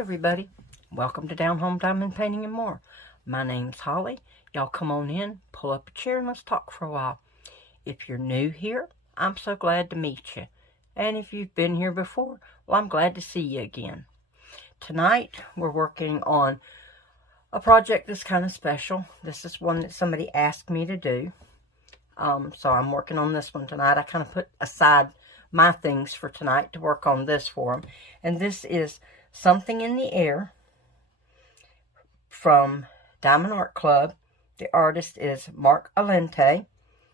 everybody, welcome to Down Home Diamond Painting and More. My name's Holly. Y'all come on in, pull up a chair, and let's talk for a while. If you're new here, I'm so glad to meet you. And if you've been here before, well, I'm glad to see you again. Tonight, we're working on a project that's kind of special. This is one that somebody asked me to do. So I'm working on this one tonight. I kind of put aside my things for tonight to work on this for them. And this is Something in the Air from Diamond Art Club. The artist is Mark Alente.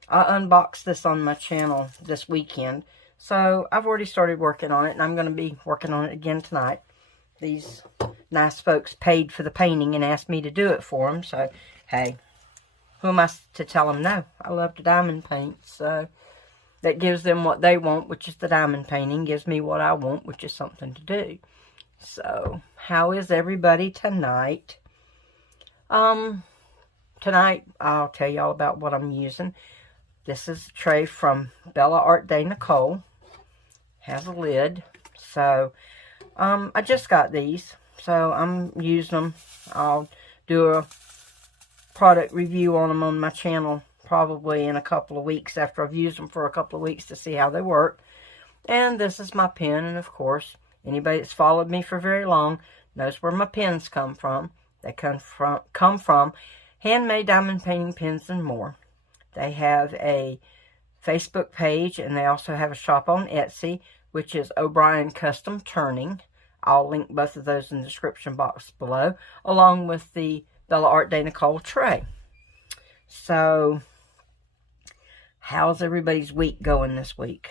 I unboxed this on my channel this weekend, so I've already started working on it, and I'm going to be working on it again tonight. These nice folks paid for the painting and asked me to do it for them, so hey, who am I to tell them no? I love to diamond paint, so that gives them what they want, which is the diamond painting, gives me what I want, which is something to do. So, how is everybody tonight? Tonight, I'll tell y'all about what I'm using. This is a tray from Bella Art de Nicole. Has a lid. So, I just got these. So, I'm using them. I'll do a product review on them on my channel probably in a couple of weeks after I've used them for a couple of weeks to see how they work. And this is my pen, and of course, anybody that's followed me for very long knows where my pens come from. They come from Handmade Diamond Painting Pens and More. They have a Facebook page, and they also have a shop on Etsy, which is O'Brien Custom Turning. I'll link both of those in the description box below, along with the Bella Art de Nicole tray. So, how's everybody's week going this week?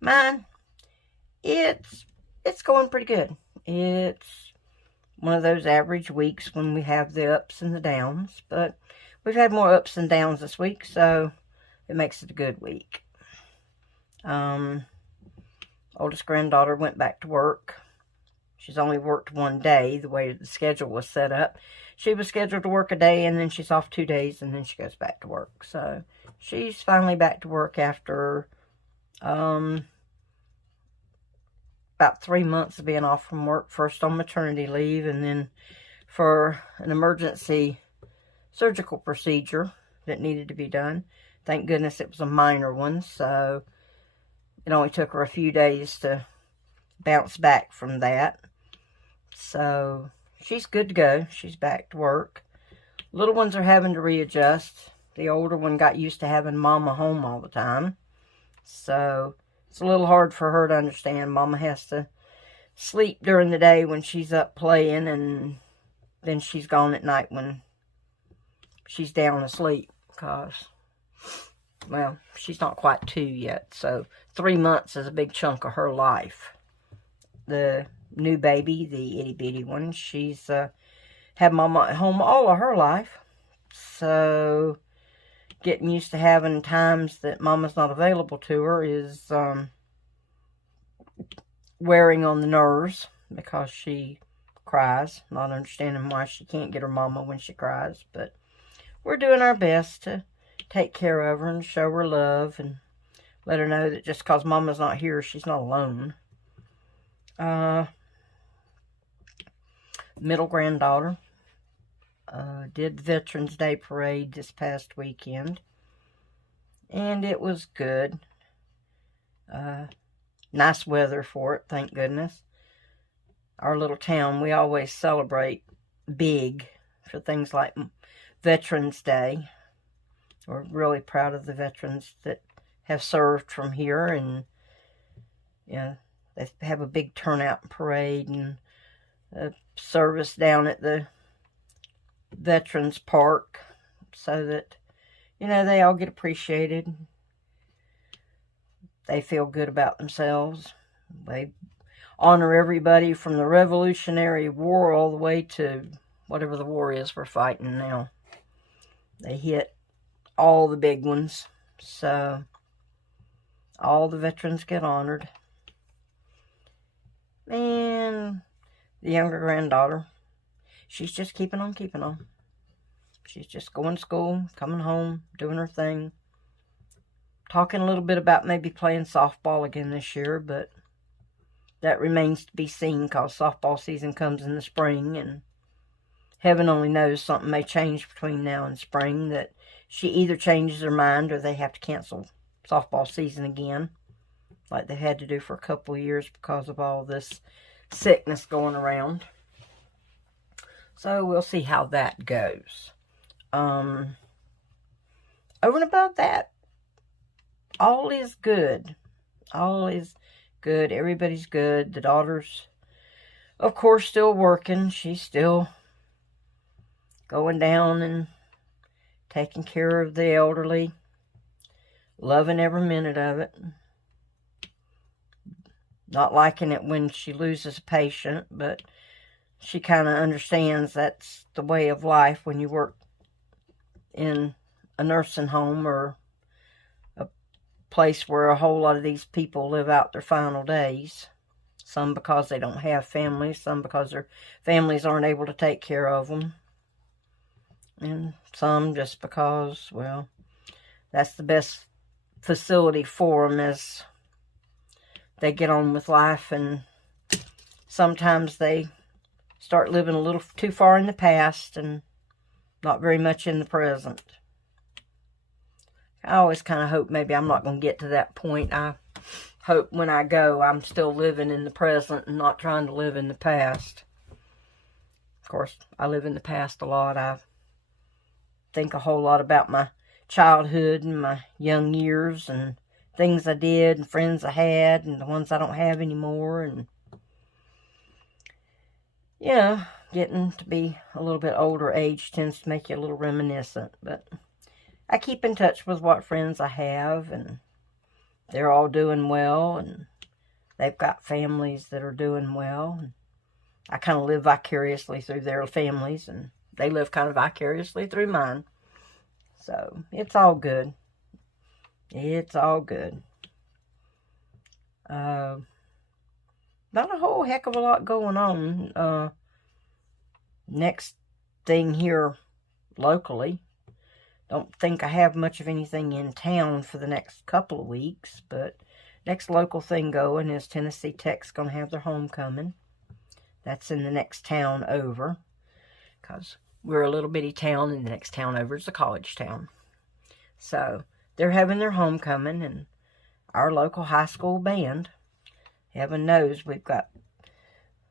Mine, it's going pretty good. It's one of those average weeks when we have the ups and the downs, but we've had more ups and downs this week, so it makes it a good week. Oldest granddaughter went back to work. She's only worked one day, the way the schedule was set up. She was scheduled to work a day, and then she's off 2 days, and then she goes back to work. So she's finally back to work after about 3 months of being off from work, first on maternity leave, and then for an emergency surgical procedure that needed to be done. Thank goodness it was a minor one, so it only took her a few days to bounce back from that. So she's good to go. She's back to work. Little ones are having to readjust. The older one got used to having Mama home all the time, so it's a little hard for her to understand. Mama has to sleep during the day when she's up playing, and then she's gone at night when she's down asleep, because, well, she's not quite 2 yet, so 3 months is a big chunk of her life. The new baby, the itty-bitty one, she's had Mama at home all of her life, so getting used to having times that Mama's not available to her is wearing on the nerves, because she cries, not understanding why she can't get her Mama when she cries. But we're doing our best to take care of her and show her love and let her know that just because Mama's not here, she's not alone. Middle granddaughter did Veterans Day parade this past weekend, and it was good. Nice weather for it, thank goodness. Our little town, we always celebrate big for things like Veterans Day. We're really proud of the veterans that have served from here, and they have a big turnout parade and a service down at the Veterans Park, so that, they all get appreciated. They feel good about themselves. They honor everybody from the Revolutionary War all the way to whatever the war is we're fighting now. They hit all the big ones, so all the veterans get honored. And the younger granddaughter, she's just keeping on keeping on. She's just going to school, coming home, doing her thing. Talking a little bit about maybe playing softball again this year, but that remains to be seen, because softball season comes in the spring, and heaven only knows something may change between now and spring, that she either changes her mind or they have to cancel softball season again, like they had to do for a couple of years because of all this sickness going around. So we'll see how that goes. Over and above that, all is good. All is good. Everybody's good. The daughter's, of course, still working. She's still going down and taking care of the elderly. Loving every minute of it. Not liking it when she loses a patient, but she kind of understands that's the way of life when you work in a nursing home or a place where a whole lot of these people live out their final days. Some because they don't have families, some because their families aren't able to take care of them, and some just because, well, that's the best facility for them as they get on with life, and sometimes they start living a little too far in the past and not very much in the present. I always kind of hope maybe I'm not going to get to that point. I hope when I go, I'm still living in the present and not trying to live in the past. Of course, I live in the past a lot. I think a whole lot about my childhood and my young years and things I did and friends I had and the ones I don't have anymore. And, you know, getting to be a little bit older age tends to make you a little reminiscent. But I keep in touch with what friends I have, and they're all doing well, and they've got families that are doing well. And I kind of live vicariously through their families, and they live kind of vicariously through mine. So it's all good. It's all good. Not a whole heck of a lot going on. Next thing here locally, don't think I have much of anything in town for the next couple of weeks, but next local thing going is Tennessee Tech's going to have their homecoming. That's in the next town over, because we're a little bitty town, and the next town over is a college town. So they're having their homecoming, and our local high school band, heaven knows we've got,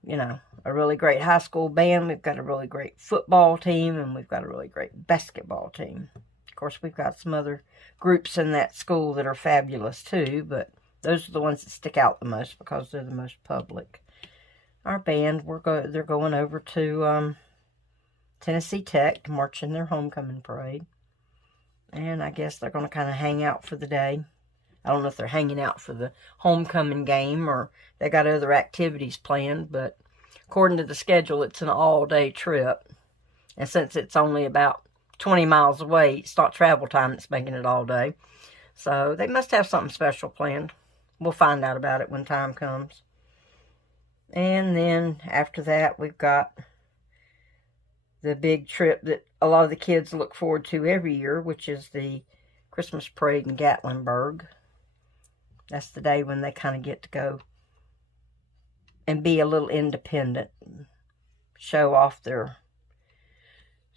you know, a really great high school band. We've got a really great football team, and we've got a really great basketball team. Of course, we've got some other groups in that school that are fabulous too, but those are the ones that stick out the most because they're the most public. Our band, they're going over to Tennessee Tech to march in their homecoming parade. And I guess they're going to kind of hang out for the day. I don't know if they're hanging out for the homecoming game or they got other activities planned, but according to the schedule, it's an all-day trip. And since it's only about 20 miles away, it's not travel time that's making it all day. So they must have something special planned. We'll find out about it when time comes. And then after that, we've got the big trip that a lot of the kids look forward to every year, which is the Christmas parade in Gatlinburg. That's the day when they kind of get to go and be a little independent, show off their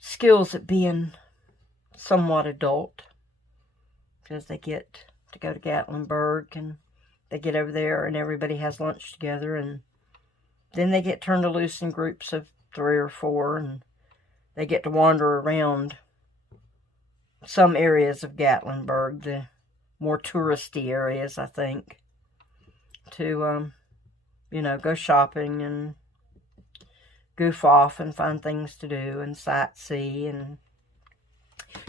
skills at being somewhat adult, because they get to go to Gatlinburg and they get over there and everybody has lunch together, and then they get turned loose in groups of 3 or 4, and they get to wander around some areas of Gatlinburg, the more touristy areas, I think, to, you know, go shopping and goof off and find things to do and sightsee and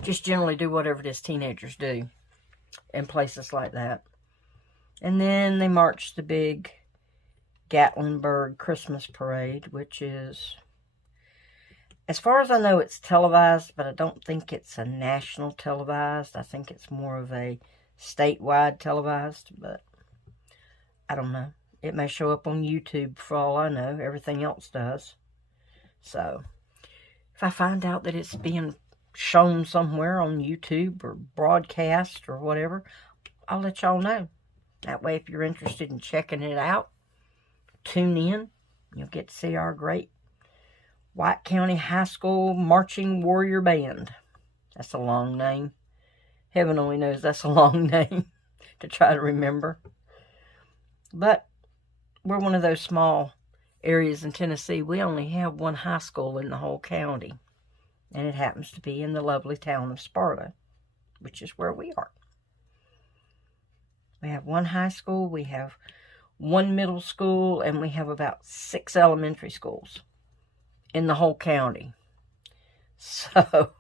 just generally do whatever it is teenagers do in places like that. And then they march the big Gatlinburg Christmas parade, which is, as far as I know, it's televised, but I don't think it's a national televised. I think it's more of a statewide televised, but I don't know. It may show up on YouTube for all I know. Everything else does. So, if I find out that it's being shown somewhere on YouTube or broadcast or whatever, I'll let y'all know. That way, if you're interested in checking it out, tune in. You'll get to see our great White County High School Marching Warrior Band. That's a long name. Heaven only knows that's a long name to try to remember. But we're one of those small areas in Tennessee. We only have one high school in the whole county. And it happens to be in the lovely town of Sparta, which is where we are. We have one high school, we have one middle school, and we have about 6 elementary schools in the whole county. So,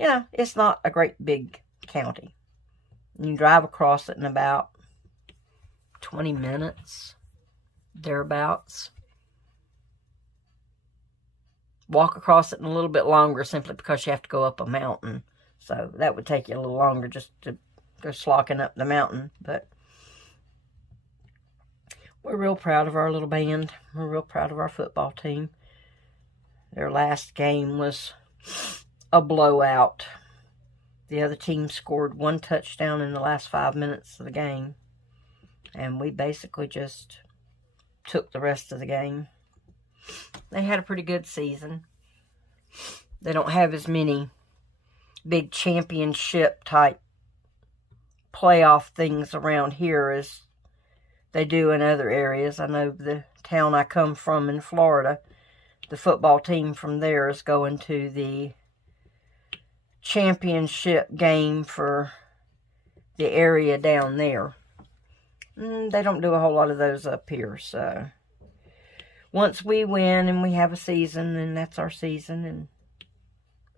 it's not a great big county. You drive across it in about 20 minutes, thereabouts. Walk across it in a little bit longer simply because you have to go up a mountain. So that would take you a little longer just to go slocking up the mountain. But we're real proud of our little band. We're real proud of our football team. Their last game was a blowout. The other team scored 1 touchdown in the last 5 minutes of the game. And we basically just took the rest of the game. They had a pretty good season. They don't have as many big championship type playoff things around here as they do in other areas. I know the town I come from in Florida, the football team from there is going to the championship game for the area down there. They don't do a whole lot of those up here, so once we win and we have a season, then that's our season, and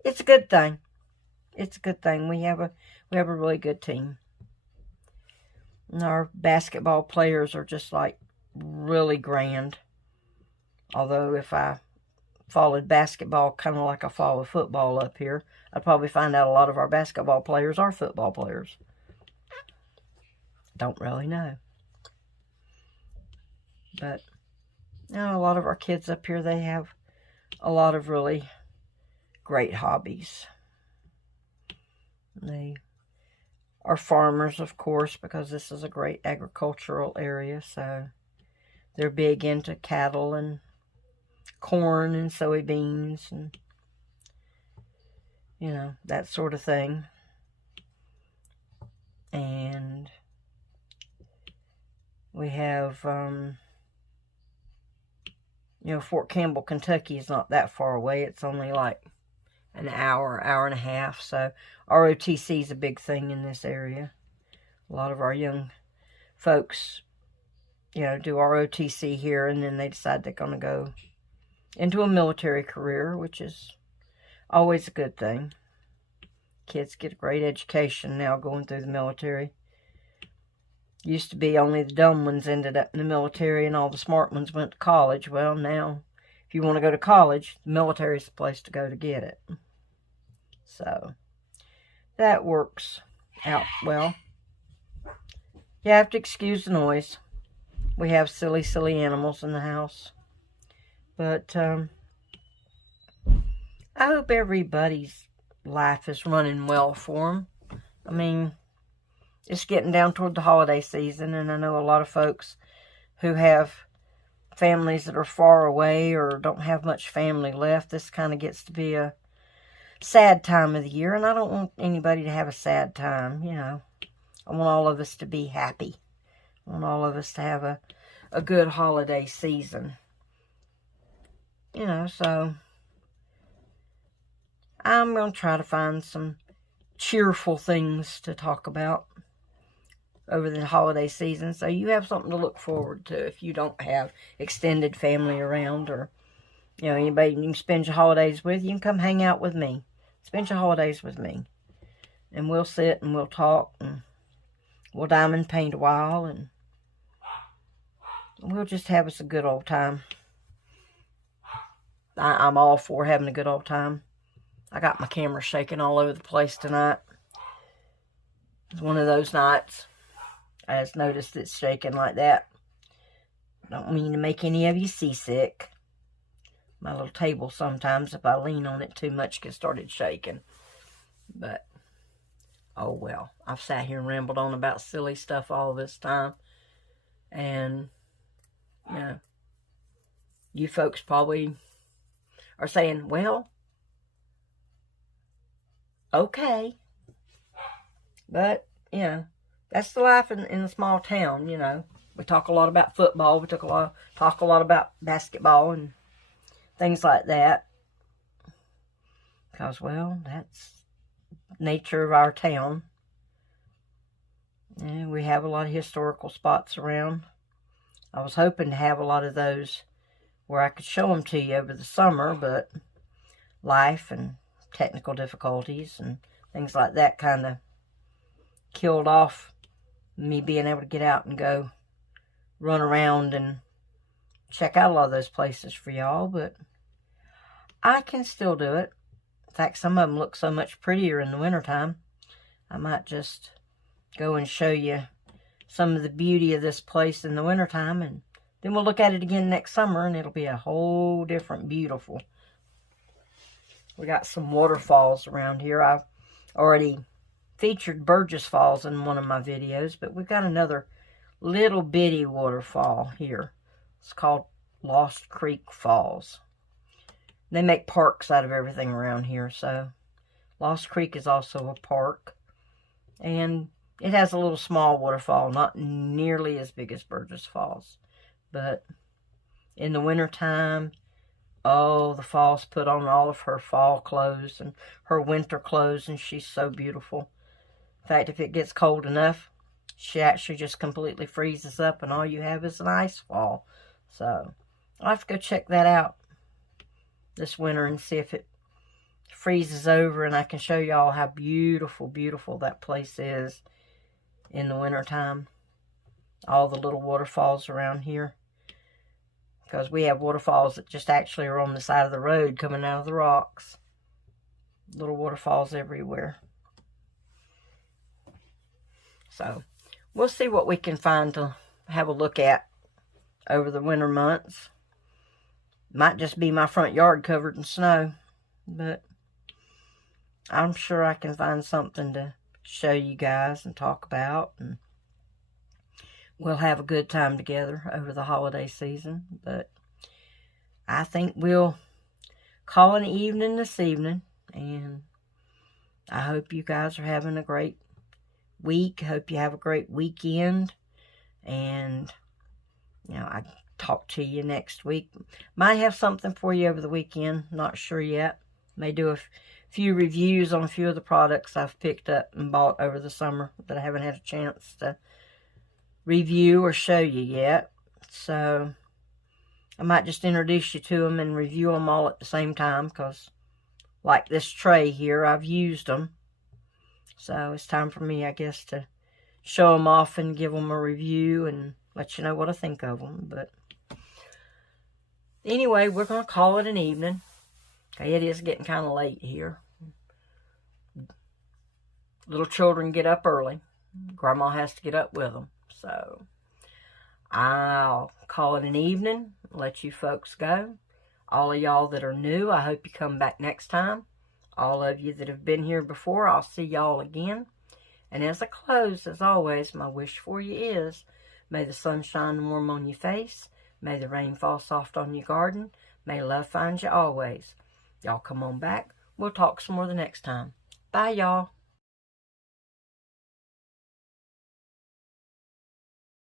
it's a good thing. It's a good thing. We have a really good team. And our basketball players are just like really grand. Although if I followed basketball kind of like I follow football up here, I'd probably find out a lot of our basketball players are football players. Don't really know. But a lot of our kids up here, they have a lot of really great hobbies. They are farmers, of course, because this is a great agricultural area. So they're big into cattle and corn and soybeans and, that sort of thing. And we have, Fort Campbell, Kentucky is not that far away. It's only like an hour, hour and a half. So ROTC is a big thing in this area. A lot of our young folks, do ROTC here, and then they decide they're going to go into a military career, which is always a good thing. Kids get a great education now going through the military. Used to be only the dumb ones ended up in the military and all the smart ones went to college. Well, now, if you want to go to college, the military is the place to go to get it. So, that works out well. You have to excuse the noise. We have silly, silly animals in the house. But, I hope everybody's life is running well for them. I mean, it's getting down toward the holiday season, and I know a lot of folks who have families that are far away or don't have much family left. This kind of gets to be a sad time of the year, and I don't want anybody to have a sad time, I want all of us to be happy. I want all of us to have a good holiday season. So I'm going to try to find some cheerful things to talk about over the holiday season, so you have something to look forward to if you don't have extended family around, or anybody you can spend your holidays with. You can come hang out with me, spend your holidays with me, and we'll sit and we'll talk, and we'll diamond paint a while, and we'll just have us a good old time. I'm all for having a good old time. I got my camera shaking all over the place tonight. It's one of those nights. I just noticed it's shaking like that. Don't mean to make any of you seasick. My little table sometimes, if I lean on it too much, gets started shaking. But, oh well. I've sat here and rambled on about silly stuff all this time. And Now, you folks probably are saying, well, okay. But, you know, that's the life in a small town, you know. We talk a lot about football. We talk a lot about basketball and things like that. Because, well, that's nature of our town. And we have a lot of historical spots around. I was hoping to have a lot of those where I could show them to you over the summer, but life and technical difficulties and things like that kind of killed off me being able to get out and go run around and check out a lot of those places for y'all, but I can still do it. In fact, some of them look so much prettier in the wintertime. I might just go and show you some of the beauty of this place in the wintertime, and then we'll look at it again next summer, and it'll be a whole different beautiful. We got some waterfalls around here. I've already featured Burgess Falls in one of my videos, but we've got another little bitty waterfall here. It's called Lost Creek Falls. They make parks out of everything around here, so Lost Creek is also a park. And it has a little small waterfall, not nearly as big as Burgess Falls. But in the wintertime, oh, the falls put on all of her fall clothes and her winter clothes, and she's so beautiful. In fact, if it gets cold enough, she actually just completely freezes up, and all you have is an ice fall. So I'll have to go check that out this winter and see if it freezes over, and I can show y'all how beautiful, beautiful that place is in the wintertime. All the little waterfalls around here. Because we have waterfalls that just actually are on the side of the road coming out of the rocks. Little waterfalls everywhere. So, we'll see what we can find to have a look at over the winter months. Might just be my front yard covered in snow. But I'm sure I can find something to show you guys and talk about. And we'll have a good time together over the holiday season. But I think we'll call an evening this evening. And I hope you guys are having a great week. Hope you have a great weekend. And, you know, I talk to you next week. Might have something for you over the weekend. Not sure yet. May do a few reviews on a few of the products I've picked up and bought over the summer that I haven't had a chance to review or show you yet. So I might just introduce you to them and review them all at the same time, because like this tray here, I've used them. So it's time for me, I guess, to show them off and give them a review and let you know what I think of them. But anyway, we're going to call it an evening. Okay, it is getting kind of late here. Little children get up early. Grandma has to get up with them. So I'll call it an evening. Let you folks go. All of y'all that are new, I hope you come back next time. All of you that have been here before, I'll see y'all again. And as I close, as always, my wish for you is, may the sun shine warm on your face. May the rain fall soft on your garden. May love find you always. Y'all come on back. We'll talk some more the next time. Bye, y'all.